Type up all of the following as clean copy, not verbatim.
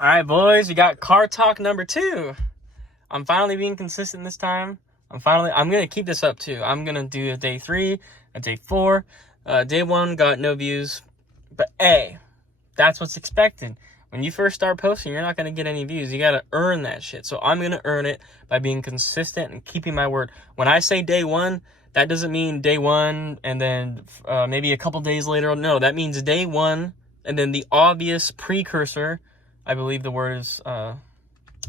All right, boys, we got car talk number 2. I'm finally being consistent this time. I'm going to keep this up too. I'm going to do a day 3, a day 4. Day 1 got no views. But hey, that's what's expected. When you first start posting, you're not going to get any views. You got to earn that shit. So I'm going to earn it by being consistent and keeping my word. When I say day 1, that doesn't mean day 1 and then maybe a couple days later. No, that means day 1 and then the obvious precursor, I believe the word is, I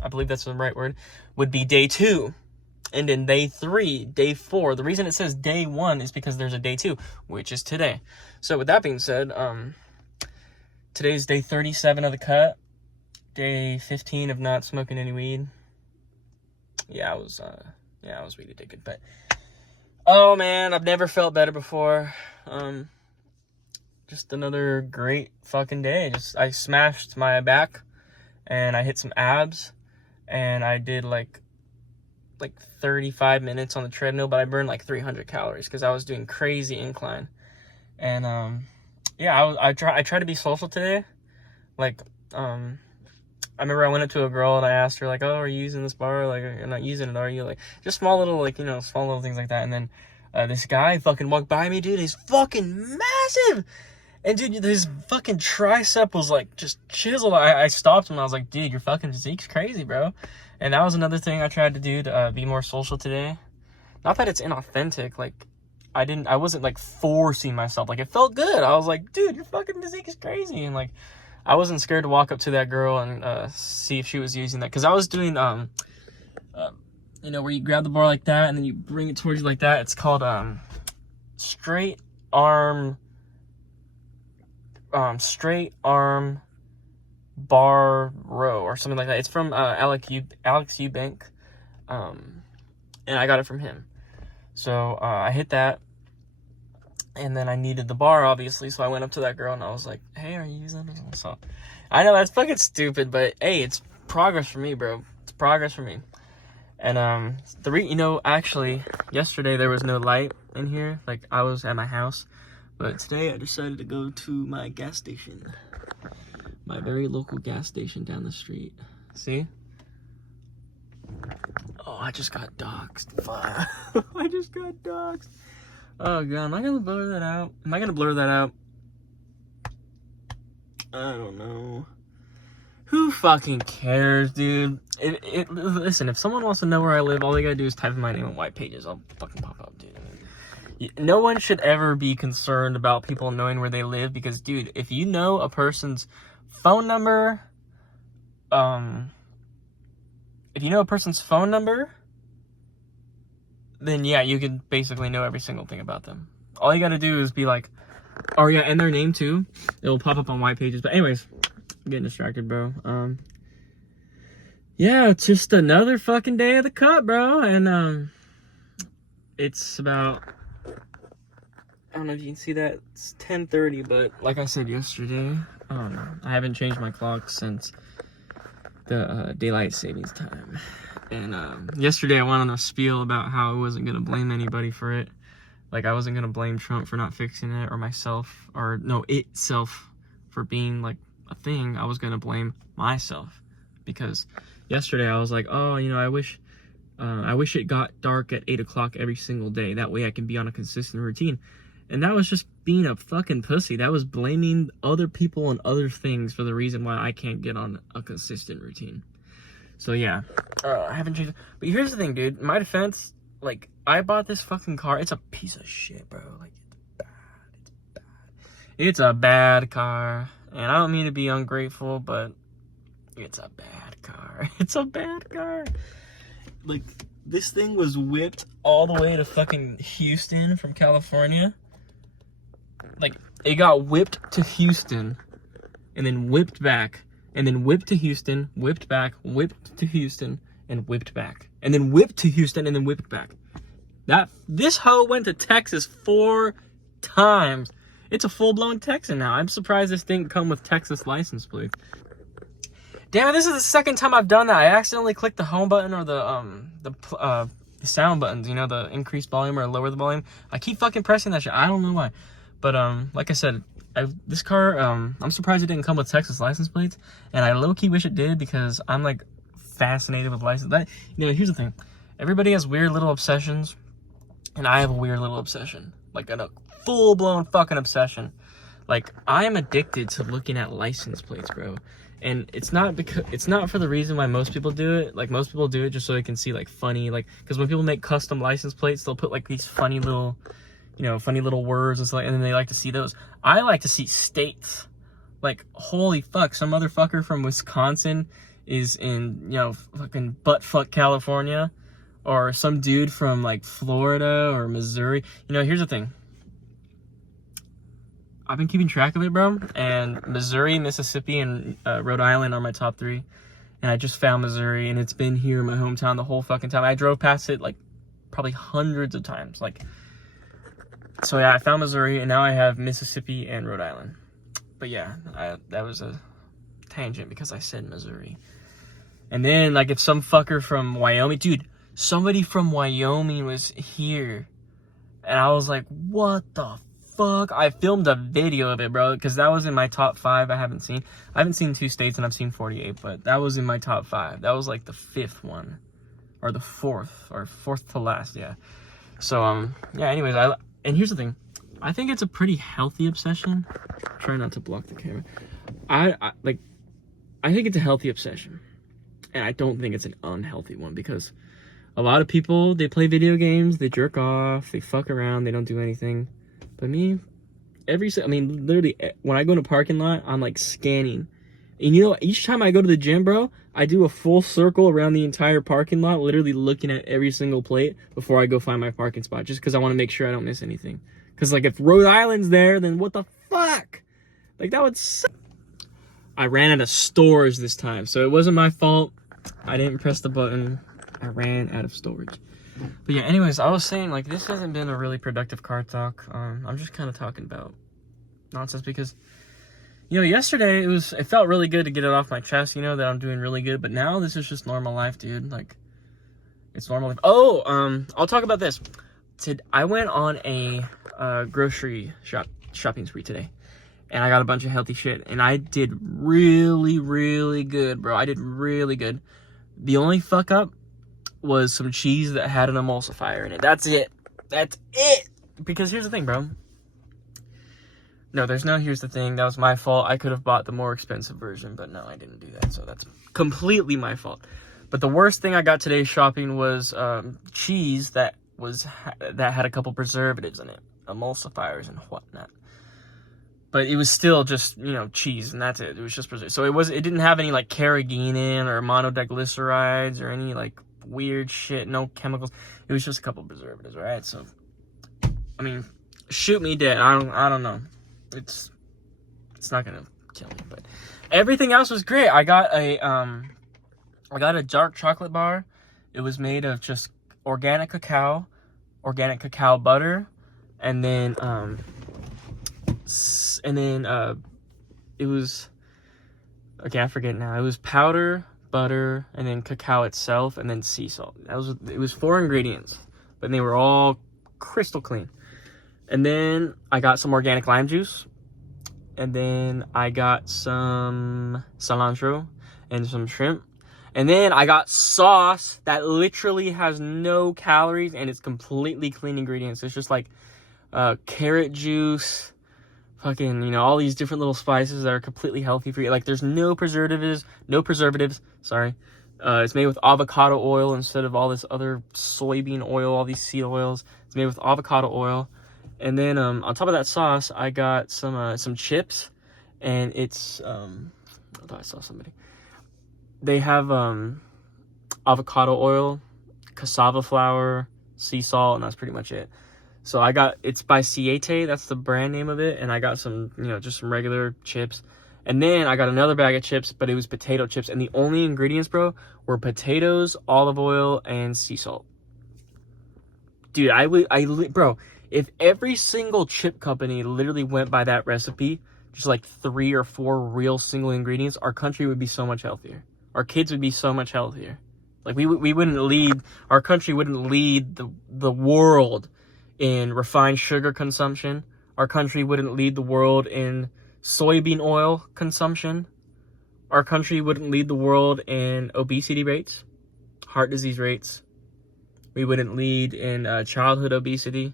believe that's the right word, would be day 2. And then day 3, day 4. The reason it says day 1 is because there's a day 2, which is today. So with that being said, today's day 37 of the cut. Day 15 of not smoking any weed. Yeah, I was weed addicted, but oh man, I've never felt better before. Just another great fucking day. I smashed my back and I hit some abs and I did like 35 minutes on the treadmill, but I burned like 300 calories because I was doing crazy incline. And yeah, I try to be social today. Like I remember I went up to a girl and I asked her like, "Oh, are you using this bar? Like, you're not using it, are you?" Like, just small little things like that. And then this guy fucking walked by me, dude. He's fucking massive. And dude, his fucking tricep was like just chiseled. I stopped him and I was like, "Dude, your fucking physique's crazy, bro." And that was another thing I tried to do to be more social today. Not that it's inauthentic, like I wasn't like forcing myself. Like, it felt good. I was like, "Dude, your fucking physique is crazy." And like, I wasn't scared to walk up to that girl and see if she was using that, because I was doing where you grab the bar like that and then you bring it towards you like that. It's called straight arm bar row or something like that. It's from Alex Eubank, and I got it from him. So I hit that, and then I needed the bar, obviously, so I went up to that girl and I was like, "Hey, are you using this?" So I know that's fucking stupid, but hey, it's progress for me, bro. It's progress for me. And actually yesterday there was no light in here. Like, I was at my house, but today I decided to go to my gas station. My very local gas station down the street. See? Oh, I just got doxxed. Fuck. I just got doxxed. Oh, God. Am I going to blur that out? Am I going to blur that out? I don't know. Who fucking cares, dude? Listen, if someone wants to know where I live, all they gotta do is type in my name on white pages. I'll fucking pop up, dude. No one should ever be concerned about people knowing where they live, because, dude, if you know a person's phone number, then yeah, you can basically know every single thing about them. All you gotta do is be like, oh yeah, and their name too. It'll pop up on white pages. But anyways, I'm getting distracted, bro. Yeah, it's just another fucking day of the cut, bro. And it's about, I don't know if you can see that, it's 10:30, but like I said yesterday, I haven't changed my clock since the daylight savings time. And yesterday I went on a spiel about how I wasn't gonna blame anybody for it. Like, I wasn't gonna blame Trump for not fixing it, or myself, or no, itself for being like a thing. I was gonna blame myself, because yesterday I was like, oh, I wish it got dark at 8 o'clock every single day. That way I can be on a consistent routine. And that was just being a fucking pussy. That was blaming other people and other things for the reason why I can't get on a consistent routine. So yeah, I haven't changed. But here's the thing, dude. In my defense, like, I bought this fucking car. It's a piece of shit, bro. Like, it's bad. It's a bad car. And I don't mean to be ungrateful, but it's a bad car. It's a bad car. Like, this thing was whipped all the way to fucking Houston from California. Like, it got whipped to Houston, and then whipped back, and then whipped to Houston, whipped back, whipped to Houston, and whipped back, and then whipped to Houston, and then whipped back. This hoe went to Texas 4 times. It's a full-blown Texan now. I'm surprised this didn't come with Texas license plate. Damn, this is the second time I've done that. I accidentally clicked the home button or the sound buttons, the increase volume or lower the volume. I keep fucking pressing that shit. I don't know why. But like I said, this car, I'm surprised it didn't come with Texas license plates, and I low-key wish it did, because I'm like fascinated with license. That, you know, here's the thing, everybody has weird little obsessions, and I have a weird little obsession, like a full-blown fucking obsession. Like, I am addicted to looking at license plates, bro. And it's not for the reason why most people do it. Like, most people do it just so they can see, like, funny, like, because when people make custom license plates, they'll put like these funny little, you know, funny little words and stuff, and then they like to see those. I like to see states. Like, holy fuck, some motherfucker from Wisconsin is in, you know, fucking buttfuck California, or some dude from like Florida or Missouri. You know, here's the thing, I've been keeping track of it, bro, and Missouri, Mississippi, and Rhode Island are my top 3. And I just found Missouri, and it's been here in my hometown the whole fucking time. I drove past it like probably hundreds of times. Like, so yeah, I found Missouri, and now I have Mississippi and Rhode Island. But yeah, that was a tangent because I said Missouri. And then, like, if some fucker from Wyoming, dude, somebody from Wyoming was here, and I was like, what the fuck? I filmed a video of it, bro, because that was in my top 5. I haven't seen 2 states, and I've seen 48, but that was in my top 5. That was like the 5th one, or the 4th to last, yeah. So yeah, anyways, and here's the thing, I think it's a pretty healthy obsession. Try not to block the camera. I think it's a healthy obsession, and I don't think it's an unhealthy one, because a lot of people, they play video games, they jerk off, they fuck around, they don't do anything. But me, literally, when I go in a parking lot, I'm like scanning. And you know, each time I go to the gym, bro, I do a full circle around the entire parking lot, literally looking at every single plate before I go find my parking spot, just because I want to make sure I don't miss anything. Because, like, if Rhode Island's there, then what the fuck? Like, that would suck. I ran out of stores this time, so it wasn't my fault. I didn't press the button. I ran out of storage. But yeah, anyways, I was saying, like, this hasn't been a really productive car talk. I'm just kind of talking about nonsense because, you know, yesterday it felt really good to get it off my chest, you know, that I'm doing really good. But now this is just normal life, dude. Like, it's normal life. Oh, I'll talk about this. I went on a grocery shopping spree today, and I got a bunch of healthy shit, and I did really, really good, bro. I did really good. The only fuck up was some cheese that had an emulsifier in it. That's it. That's it. Because here's the thing, bro. No, here's the thing. That was my fault. I could have bought the more expensive version, but no, I didn't do that. So that's completely my fault. But the worst thing I got today shopping was cheese that had a couple preservatives in it, emulsifiers and whatnot. But it was still just, you know, cheese, and that's it. It was just preserved. So it didn't have any like carrageenan or monodiglycerides or any like weird shit, no chemicals. It was just a couple preservatives, right? So, I mean, shoot me dead. I don't know. It's not gonna kill me, but everything else was great. I got a dark chocolate bar. It was made of just organic cacao butter, and then it was, okay, I forget now. It was powder, butter, and then cacao itself, and then sea salt. It was 4 ingredients, but they were all crystal clean. And then I got some organic lime juice, and then I got some cilantro and some shrimp, and then I got sauce that literally has no calories, and it's completely clean ingredients. It's just like carrot juice, fucking, you know, all these different little spices that are completely healthy for you. Like, there's no preservatives, sorry. It's made with avocado oil instead of all this other soybean oil, all these seed oils. It's made with avocado oil. And then on top of that sauce, I got some chips, and it's I thought I saw somebody. They have avocado oil, cassava flour, sea salt, and that's pretty much it. So it's by Siete, that's the brand name of it, and I got some, you know, just some regular chips. And then I got another bag of chips, but it was potato chips, and the only ingredients, bro, were potatoes, olive oil, and sea salt. Dude, bro, if every single chip company literally went by that recipe, just like 3 or 4 real single ingredients, our country would be so much healthier. Our kids would be so much healthier. Like, we wouldn't lead, our country wouldn't lead the world in refined sugar consumption. Our country wouldn't lead the world in soybean oil consumption. Our country wouldn't lead the world in obesity rates, heart disease rates. We wouldn't lead in childhood obesity.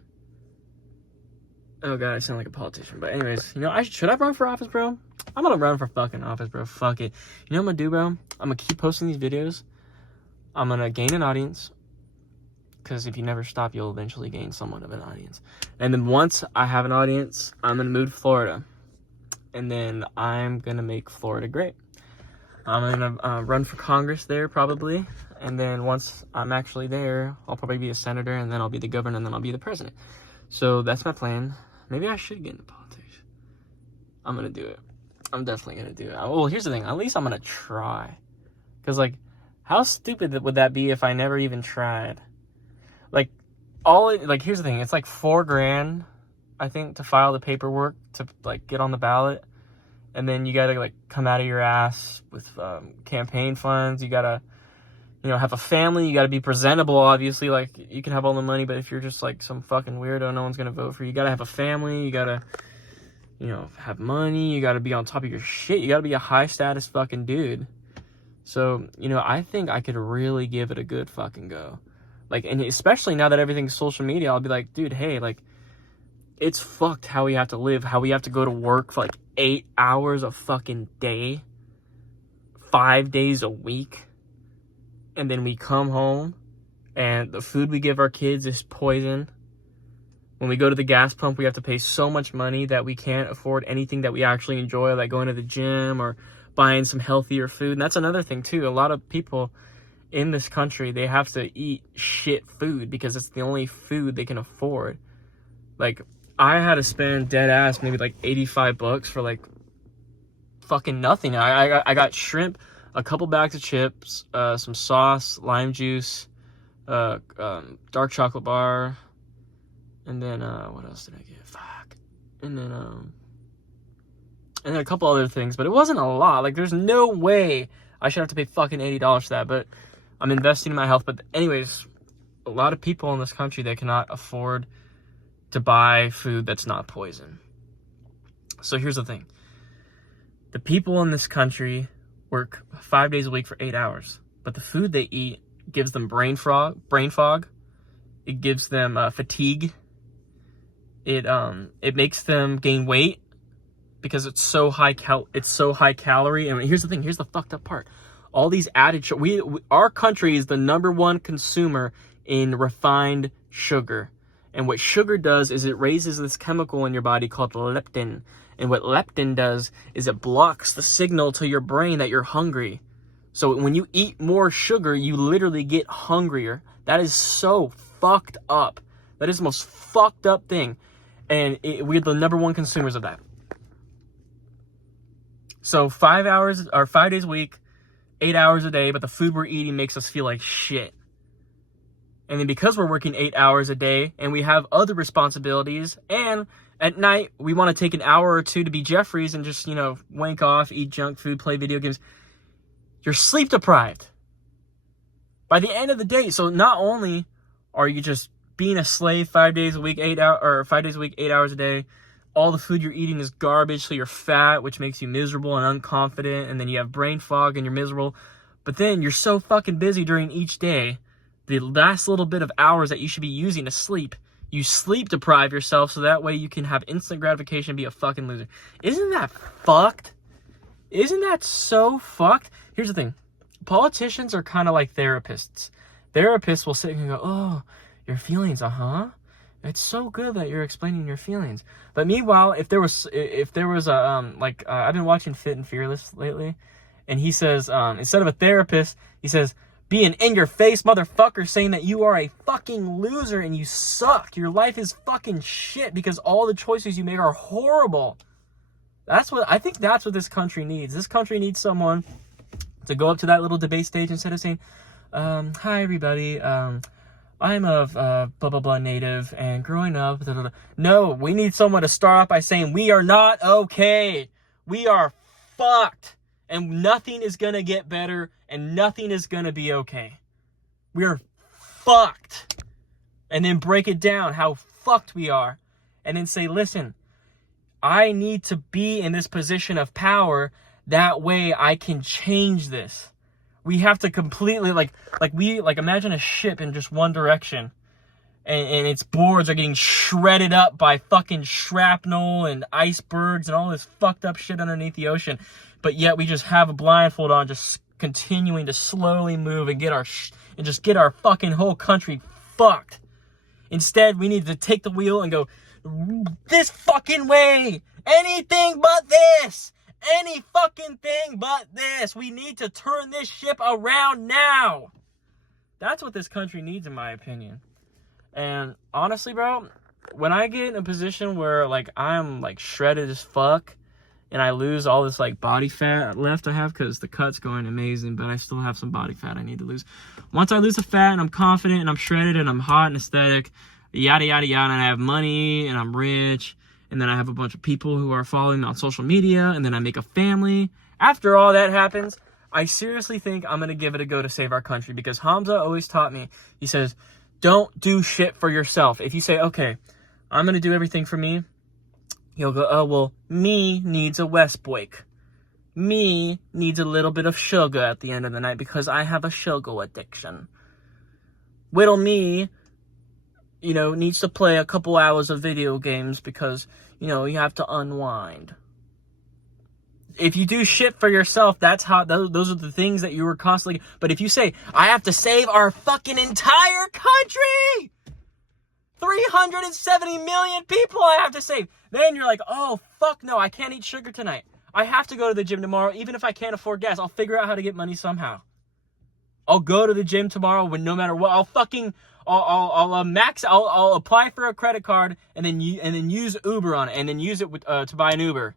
Oh god, I sound like a politician. But anyways, you know, should I run for office, bro? I'm gonna run for fucking office, bro. Fuck it. You know what I'm gonna do, bro? I'm gonna keep posting these videos. I'm gonna gain an audience. Because if you never stop, you'll eventually gain somewhat of an audience. And then once I have an audience, I'm gonna move to Florida. And then I'm gonna make Florida great. I'm gonna run for Congress there, probably. And then once I'm actually there, I'll probably be a senator, and then I'll be the governor, and then I'll be the president. So that's my plan. Maybe I should get into politics. I'm gonna do it. I'm definitely gonna do it. Well, here's the thing. At least I'm gonna try. Because, like, how stupid would that be if I never even tried? Like, here's the thing. It's like $4,000, I think, to file the paperwork to, like, get on the ballot. And then you gotta, like, come out of your ass with campaign funds. You gotta, you know, have a family. You gotta be presentable, obviously. Like, you can have all the money, but if you're just, like, some fucking weirdo, no one's gonna vote for you. You gotta have a family. You gotta, you know, have money. You gotta be on top of your shit. You gotta be a high-status fucking dude. So, you know, I think I could really give it a good fucking go. Like, and especially now that everything's social media, I'll be like, dude, hey, like, it's fucked how we have to live, how we have to go to work for, like, 8 hours a fucking day, 5 days a week, and then we come home, and the food we give our kids is poison. When we go to the gas pump, we have to pay so much money that we can't afford anything that we actually enjoy, like going to the gym or buying some healthier food. And that's another thing, too. A lot of people in this country, they have to eat shit food because it's the only food they can afford. Like, I had to spend dead ass maybe like $85 for like fucking nothing. I got shrimp, a couple bags of chips, some sauce, lime juice, dark chocolate bar, and then what else did I get? Fuck. And then a couple other things, but it wasn't a lot. Like, there's no way I should have to pay fucking $80 for that, but I'm investing in my health. But anyways, a lot of people in this country, they cannot afford to buy food that's not poison. So here's the thing. The people in this country work 5 days a week for 8 hours, but the food they eat gives them brain fog. It gives them fatigue. It makes them gain weight because it's so high calorie. And here's the thing. Here's the fucked up part. All these added our country is the #1 consumer in refined sugar. And what sugar does is it raises this chemical in your body called leptin. And what leptin does is it blocks the signal to your brain that you're hungry. So when you eat more sugar, you literally get hungrier. That is so fucked up. That is the most fucked up thing. And we're the #1 consumers of that. So 5 days a week, 8 hours a day, but the food we're eating makes us feel like shit. And then because we're working 8 hours a day and we have other responsibilities, and at night we want to take an hour or two to be Jeffries and just, you know, wank off, eat junk food, play video games, you're sleep deprived by the end of the day. So not only are you just being a slave 5 days a week, 8 hours a day, all the food you're eating is garbage, so you're fat, which makes you miserable and unconfident, and then you have brain fog and you're miserable. But then you're so fucking busy during each day, the last little bit of hours that you should be using to sleep, you sleep deprive yourself so that way you can have instant gratification and be a fucking loser. Isn't that fucked? Isn't that so fucked? Here's the thing. Politicians are kind of like therapists. Therapists will sit and go, oh, your feelings, it's so good that you're explaining your feelings. But meanwhile, if there was I've been watching Fit and Fearless lately, and he says, instead of a therapist, he says, be an in-your-face motherfucker saying that you are a fucking loser and you suck. Your life is fucking shit because all the choices you make are horrible. I think that's what this country needs. This country needs someone to go up to that little debate stage instead of saying, hi everybody, I'm of blah blah blah native and growing up, blah, blah, blah. No, we need someone to start off by saying we are not okay. We are fucked. And nothing is gonna get better and nothing is gonna be okay. We're fucked. And then break it down how fucked we are. And then say, listen, I need to be in this position of power. That way I can change this. We have to completely, like imagine a ship in just one direction. And its boards are getting shredded up by fucking shrapnel and icebergs and all this fucked up shit underneath the ocean. But yet we just have a blindfold on, just continuing to slowly move and get our fucking whole country fucked. Instead, we need to take the wheel and go this fucking way. Anything but this. Any fucking thing but this. We need to turn this ship around now. That's what this country needs, in my opinion. And honestly, bro, when I get in a position where, like, I'm, like, shredded as fuck and I lose all this, like, body fat left I have, because the cut's going amazing, but I still have some body fat I need to lose. Once I lose the fat and I'm confident and I'm shredded and I'm hot and aesthetic, yada, yada, yada, and I have money and I'm rich, and then I have a bunch of people who are following me on social media, and then I make a family. After all that happens, I seriously think I'm going to give it a go to save our country, because Hamza always taught me, he says, don't do shit for yourself. If you say, okay, I'm going to do everything for me, he'll go, oh, well, me needs a Westbrook. Me needs a little bit of sugar at the end of the night because I have a sugar addiction. Little me, needs to play a couple hours of video games because, you have to unwind. If you do shit for yourself, that's how, those are the things that you were constantly, but if you say, I have to save our fucking entire country, 370 million people I have to save, then you're like, oh, fuck no, I can't eat sugar tonight. I have to go to the gym tomorrow, even if I can't afford gas. I'll figure out how to get money somehow. I'll go to the gym tomorrow when no matter what, I'll apply for a credit card and then use Uber on it, and then use it to buy an Uber.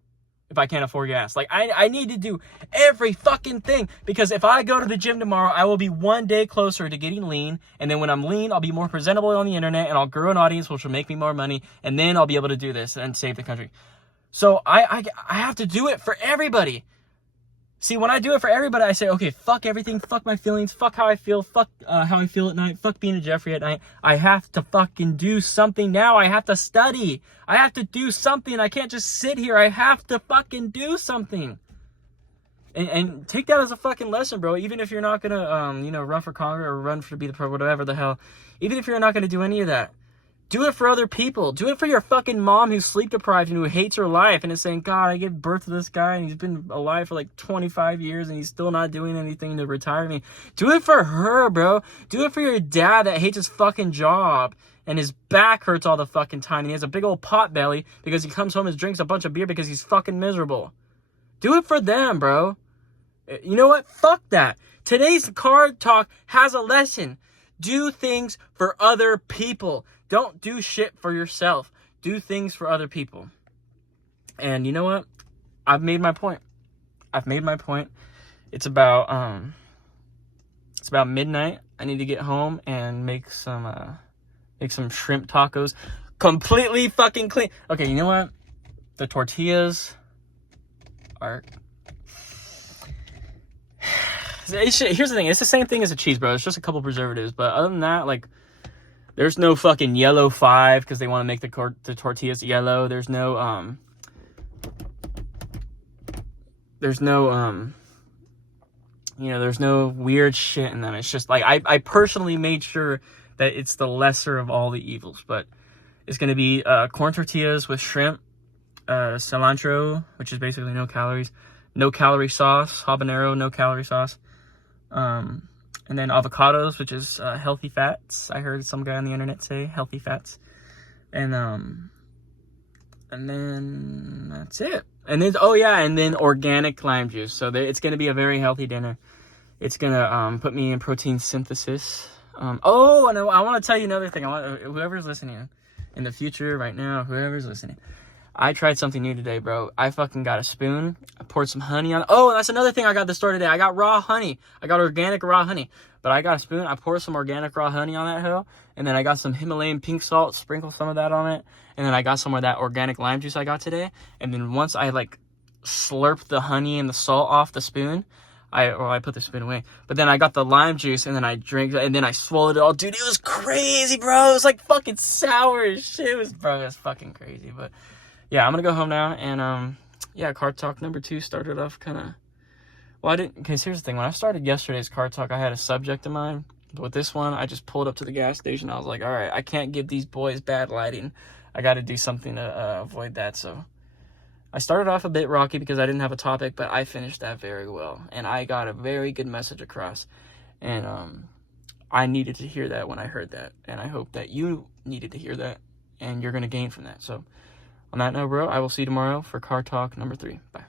If I can't afford gas. Like, I need to do every fucking thing. Because if I go to the gym tomorrow, I will be one day closer to getting lean. And then when I'm lean, I'll be more presentable on the internet. And I'll grow an audience, which will make me more money. And then I'll be able to do this and save the country. So I have to do it for everybody. See, when I do it for everybody, I say, okay, fuck everything, fuck my feelings, fuck how I feel, fuck how I feel at night, fuck being a Jeffrey at night. I have to fucking do something now. I have to study. I have to do something. I can't just sit here. I have to fucking do something. And take that as a fucking lesson, bro. Even if you're not going to, run for Congress or run to be the president, whatever the hell. Even if you're not going to do any of that. Do it for other people. Do it for your fucking mom who's sleep deprived and who hates her life and is saying, God, I gave birth to this guy and he's been alive for like 25 years and he's still not doing anything to retire me. Do it for her, bro. Do it for your dad that hates his fucking job and his back hurts all the fucking time and he has a big old pot belly because he comes home and drinks a bunch of beer because he's fucking miserable. Do it for them, bro. You know what? Fuck that. Today's card talk has a lesson. Do things for other people. Don't do shit for yourself. Do things for other people. And you know what? I've made my point. It's about midnight. I need to get home and make some shrimp tacos. Completely fucking clean. Okay, you know what? The tortillas are... Here's the thing. It's the same thing as a cheese, bro. It's just a couple preservatives. But other than that, like... There's no fucking yellow 5 because they want to make the tortillas yellow. There's no there's no weird shit in them. It's just like I personally made sure that it's the lesser of all the evils. But it's gonna be corn tortillas with shrimp, cilantro, which is basically no calories, no calorie sauce, habanero, no calorie sauce. And then avocados, which is healthy fats. I heard some guy on the internet say healthy fats. And then that's it. And then, and then organic lime juice. So it's going to be a very healthy dinner. It's going to put me in protein synthesis. And I want to tell you another thing. Whoever's listening in the future, right now, whoever's listening. I tried something new today, bro. I fucking got a spoon. I poured some honey on it. Oh, that's another thing I got at the store today. I got raw honey. I got organic raw honey. But I got a spoon. I poured some organic raw honey on that hoe. And then I got some Himalayan pink salt. Sprinkle some of that on it. And then I got some of that organic lime juice I got today. And then once I, slurped the honey and the salt off the spoon, I put the spoon away. But then I got the lime juice and then I drank it. And then I swallowed it all. Dude, it was crazy, bro. It was, fucking sour as shit. It was fucking crazy. But... yeah, I'm gonna go home now, and yeah, car talk number 2 started off kind of, well, I didn't, because here's the thing, when I started yesterday's car talk, I had a subject in mind, but with this one, I just pulled up to the gas station. I was like, all right, I can't give these boys bad lighting. I got to do something to avoid that. So I started off a bit rocky because I didn't have a topic, but I finished that very well, and I got a very good message across, and I needed to hear that when I heard that, and I hope that you needed to hear that, and you're going to gain from that. So on that note, bro, I will see you tomorrow for car talk number 3. Bye.